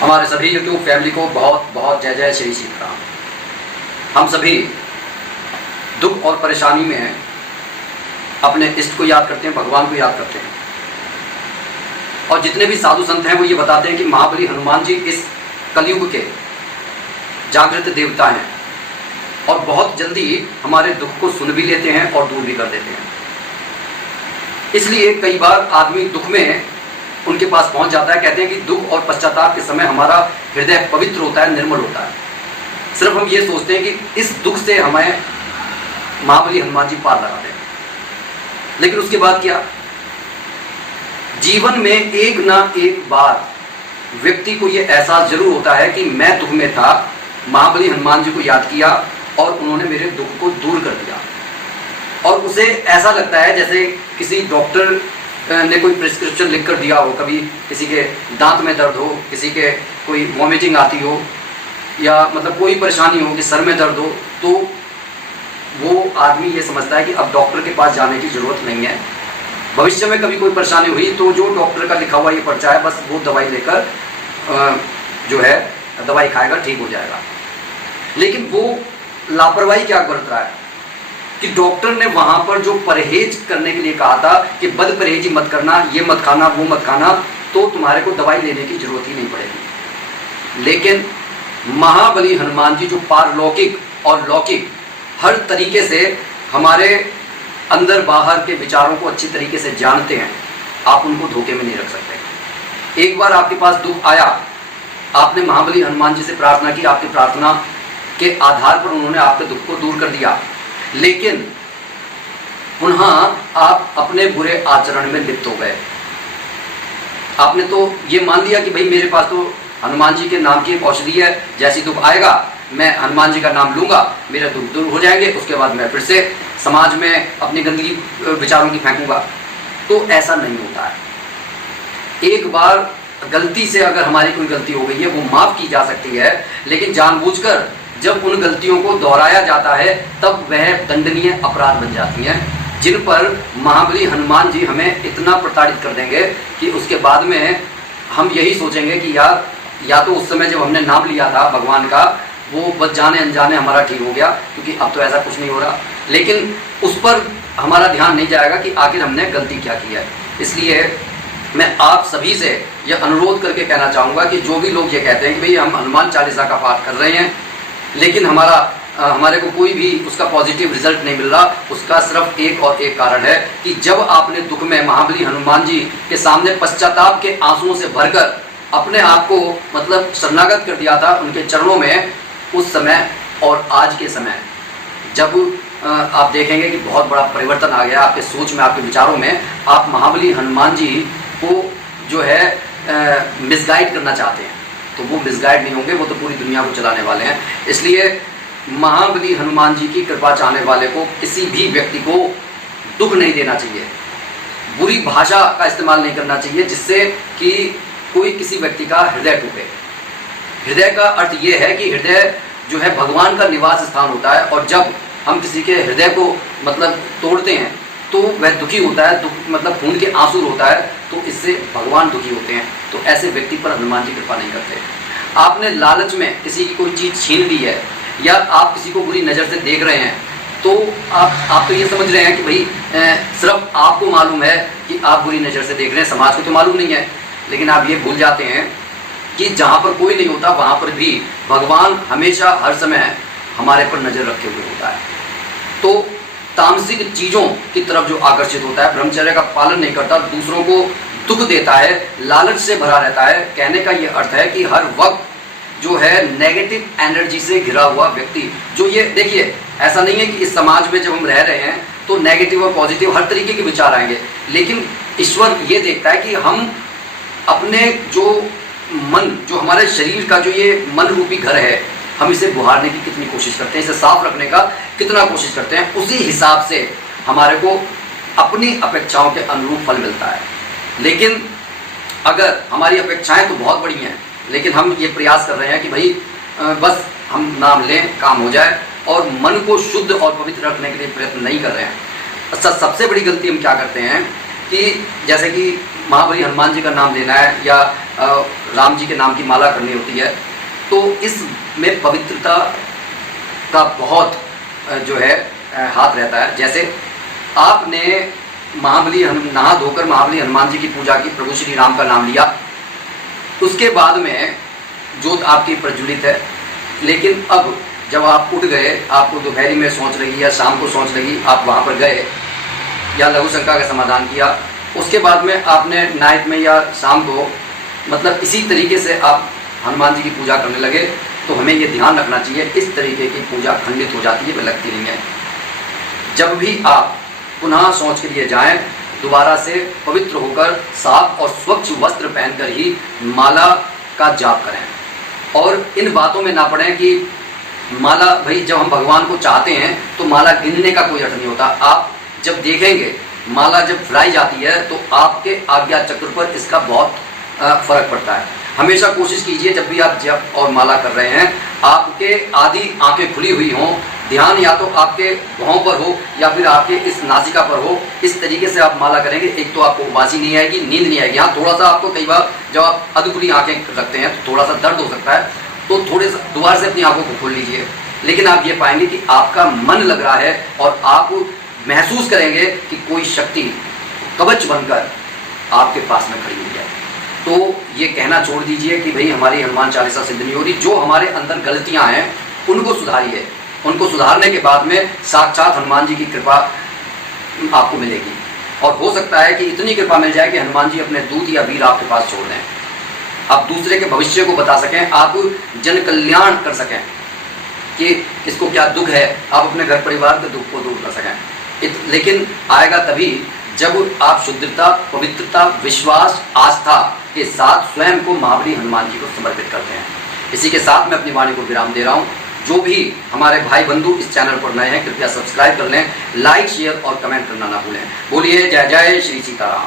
हमारे सभी YouTube family को बहुत बहुत जय जय श्री सीताराम। हम सभी दुख और परेशानी में हैं, अपने इष्ट को याद करते हैं, भगवान को याद करते हैं। और जितने भी साधु संत हैं वो ये बताते हैं कि महाबली हनुमान जी इस कलयुग के जागृत देवता हैं और बहुत जल्दी हमारे दुख को सुन भी लेते हैं और दूर भी कर देते हैं। इसलिए कई बार आदमी दुख में उनके पास पहुंच जाता है। कहते हैं कि दुख और पश्चाताप के समय हमारा हृदय पवित्र होता है, निर्मल होता है। सिर्फ हम ये सोचते हैं कि इस दुख से हमें महाबली हनुमान जी पार लगा दें। लेकिन उसके बाद क्या? जीवन में एक ना एक बार व्यक्ति को ये एहसास जरूर होता है कि मैं दुख में था, महाबली हनुमान जी को याद किया और उन्होंने मेरे दुख को दूर कर दिया। और उसे ऐसा लगता है जैसे किसी डॉक्टर ने कोई प्रिस्क्रिप्शन लिख कर दिया हो, कभी किसी के दांत में दर्द हो, किसी के कोई वॉमिटिंग आती हो या मतलब कोई परेशानी हो कि सर में दर्द हो, तो वो आदमी ये समझता है कि अब डॉक्टर के पास जाने की ज़रूरत नहीं है। भविष्य में कभी कोई परेशानी हुई तो जो डॉक्टर का लिखा हुआ ये पर्चा है, बस वो दवाई लेकर जो है दवाई खाएगा, ठीक हो जाएगा। लेकिन वो लापरवाही क्या बरत रहा है कि डॉक्टर ने वहां पर जो परहेज करने के लिए कहा था कि बद परहेजी मत करना, ये मत खाना, वो मत खाना, तो तुम्हारे को दवाई लेने की जरूरत ही नहीं पड़ेगी। लेकिन महाबली हनुमान जी जो पारलौकिक और लौकिक हर तरीके से हमारे अंदर बाहर के विचारों को अच्छी तरीके से जानते हैं, आप उनको धोखे में नहीं रख सकते। एक बार आपके पास दुख आया, आपने महाबली हनुमान जी से प्रार्थना की, आपकी प्रार्थना के आधार पर उन्होंने आपके दुख को दूर कर दिया। लेकिन पुनः आप अपने बुरे आचरण में लिप्त हो गए। आपने तो ये मान लिया कि भाई मेरे पास तो हनुमान जी के नाम की एक औषधि है, जैसी दुख आएगा मैं हनुमान जी का नाम लूंगा, मेरे दुख दूर हो जाएंगे, उसके बाद मैं फिर से समाज में अपनी गंदगी विचारों की फेंकूंगा। तो ऐसा नहीं होता है। एक बार गलती से अगर हमारी कोई गलती हो गई है वो माफ की जा सकती है, लेकिन जानबूझकर जब उन गलतियों को दोहराया जाता है तब वह दंडनीय अपराध बन जाती हैं, जिन पर महाबली हनुमान जी हमें इतना प्रताड़ित कर देंगे कि उसके बाद में हम यही सोचेंगे कि यार या तो उस समय जब हमने नाम लिया था भगवान का वो बस जाने अनजाने हमारा ठीक हो गया, क्योंकि अब तो ऐसा कुछ नहीं हो रहा। लेकिन उस पर हमारा ध्यान नहीं जाएगा कि आखिर हमने गलती क्या की है। इसलिए मैं आप सभी से यह अनुरोध करके कहना चाहूँगा कि जो भी लोग ये कहते हैं कि भाई हम हनुमान चालीसा का पाठ कर रहे हैं लेकिन हमारे को कोई भी उसका पॉजिटिव रिजल्ट नहीं मिल रहा, उसका सिर्फ एक और एक कारण है कि जब आपने दुख में महाबली हनुमान जी के सामने पश्चाताप के आंसुओं से भरकर अपने आप को मतलब शरणागत कर दिया था उनके चरणों में, उस समय और आज के समय जब आप देखेंगे कि बहुत बड़ा परिवर्तन आ गया आपके सोच में, आपके विचारों में। आप महाबली हनुमान जी को जो है मिसगाइड करना चाहते हैं तो वो मिसगाइड नहीं होंगे, वो तो पूरी दुनिया को चलाने वाले हैं। इसलिए महाबली हनुमान जी की कृपा चाहने वाले को, किसी भी व्यक्ति को दुख नहीं देना चाहिए, बुरी भाषा का इस्तेमाल नहीं करना चाहिए जिससे कि कोई किसी व्यक्ति का हृदय टूटे। हृदय का अर्थ ये है कि हृदय जो है भगवान का निवास स्थान होता है, और जब हम किसी के हृदय को मतलब तोड़ते हैं तो वह दुखी होता है, दुख मतलब खून के आंसू होता है, तो इससे भगवान दुखी होते हैं। तो ऐसे व्यक्ति पर हनुमान जी कृपा नहीं करते। आपने लालच में किसी की कोई चीज़ छीन ली है या आप किसी को बुरी नज़र से देख रहे हैं तो आप तो ये समझ रहे हैं कि भाई सिर्फ आपको मालूम है कि आप बुरी नज़र से देख रहे हैं, समाज को तो मालूम नहीं है। लेकिन आप ये भूल जाते हैं कि जहाँ पर कोई नहीं होता वहाँ पर भी भगवान हमेशा हर समय हमारे पर नज़र रखे हुए होता है। तो तामसिक चीज़ों की तरफ जो आकर्षित होता है, ब्रह्मचर्य का पालन नहीं करता, दूसरों को दुख देता है, लालच से भरा रहता है, कहने का ये अर्थ है कि हर वक्त जो है नेगेटिव एनर्जी से घिरा हुआ व्यक्ति, जो ये देखिए ऐसा नहीं है कि इस समाज में जब हम रह रहे हैं तो नेगेटिव और पॉजिटिव हर तरीके के विचार आएंगे, लेकिन ईश्वर ये देखता है कि हम अपने जो मन, जो हमारे शरीर का जो ये मन रूपी घर है, हम इसे बुहारने की कितनी कोशिश करते हैं, इसे साफ रखने का कितना कोशिश करते हैं। उसी हिसाब से हमारे को अपनी अपेक्षाओं के अनुरूप फल मिलता है। लेकिन अगर हमारी अपेक्षाएं तो बहुत बड़ी हैं, लेकिन हम ये प्रयास कर रहे हैं कि भाई बस हम नाम लें, काम हो जाए, और मन को शुद्ध और पवित्र रखने के लिए प्रयत्न नहीं कर रहे हैं। अच्छा, सबसे बड़ी गलती हम क्या करते हैं कि जैसे कि महाबली हनुमान जी का नाम लेना है या राम जी के नाम की माला करनी होती है, तो इसमें पवित्रता का बहुत जो है हाथ रहता है। जैसे आपने नहा धोकर महाबली हनुमान जी की पूजा की, प्रभु श्री राम का नाम लिया, उसके बाद में ज्योत आपकी प्रज्वलित है, लेकिन अब जब आप उठ गए, आपको दोपहरी में सोच लगी या शाम को सोच लगी, आप वहाँ पर गए या लघु शंका का समाधान किया, उसके बाद में आपने नाइट में या शाम को मतलब इसी तरीके से आप हनुमान जी की पूजा करने लगे, तो हमें ये ध्यान रखना चाहिए इस तरीके की पूजा खंडित हो जाती है, वह लगती नहीं है। जब भी आप पुनः सोच के लिए जाएं, दोबारा से पवित्र होकर साफ और स्वच्छ वस्त्र पहनकर ही माला का जाप करें। और इन बातों में ना पड़ें कि माला, भाई जब हम भगवान को चाहते हैं तो माला गिनने का कोई अर्थ नहीं होता। आप जब देखेंगे माला जब फैलाई जाती है तो आपके आज्ञा चक्र पर इसका बहुत फर्क पड़ता है। हमेशा कोशिश कीजिए जब भी आप जप और माला कर रहे हैं, आपके आधी आंखें खुली हुई हों, ध्यान या तो आपके भौं पर हो या फिर आपके इस नासिका पर हो। इस तरीके से आप माला करेंगे, एक तो आपको उबासी नहीं आएगी, नींद नहीं आएगी। हाँ, थोड़ा सा आपको कई बार जब आप अधखुली आंखें रखते हैं तो थोड़ा सा दर्द हो सकता है, तो थोड़े दोबारा से अपनी आंखों को खोल लीजिए। लेकिन आप ये पाएंगे कि आपका मन लग रहा है और आप महसूस करेंगे कि कोई शक्ति कवच बनकर आपके पास में खड़ी हुई है। तो ये कहना छोड़ दीजिए कि भाई हमारी हनुमान चालीसा सिद्ध नहीं हो रही। जो हमारे अंदर गलतियां हैं उनको सुधारिए, उनको सुधारने के बाद में साक्षात हनुमान जी की कृपा आपको मिलेगी। और हो सकता है कि इतनी कृपा मिल जाए कि हनुमान जी अपने दूत या वीर आपके पास छोड़ दें, आप दूसरे के भविष्य को बता सकें, आप जन कल्याण कर सकें कि किसको क्या दुख है, आप अपने घर परिवार के दुख को दूर कर सकें। लेकिन आएगा तभी जब आप शुद्धता, पवित्रता, विश्वास, आस्था के साथ स्वयं को महाबली हनुमान जी को समर्पित करते हैं। इसी के साथ मैं अपनी वाणी को विराम दे रहा हूँ। जो भी हमारे भाई बंधु इस चैनल पर नए हैं, कृपया सब्सक्राइब कर लें, लाइक, शेयर और कमेंट करना ना भूलें। बोलिए जय जय श्री सीताराम।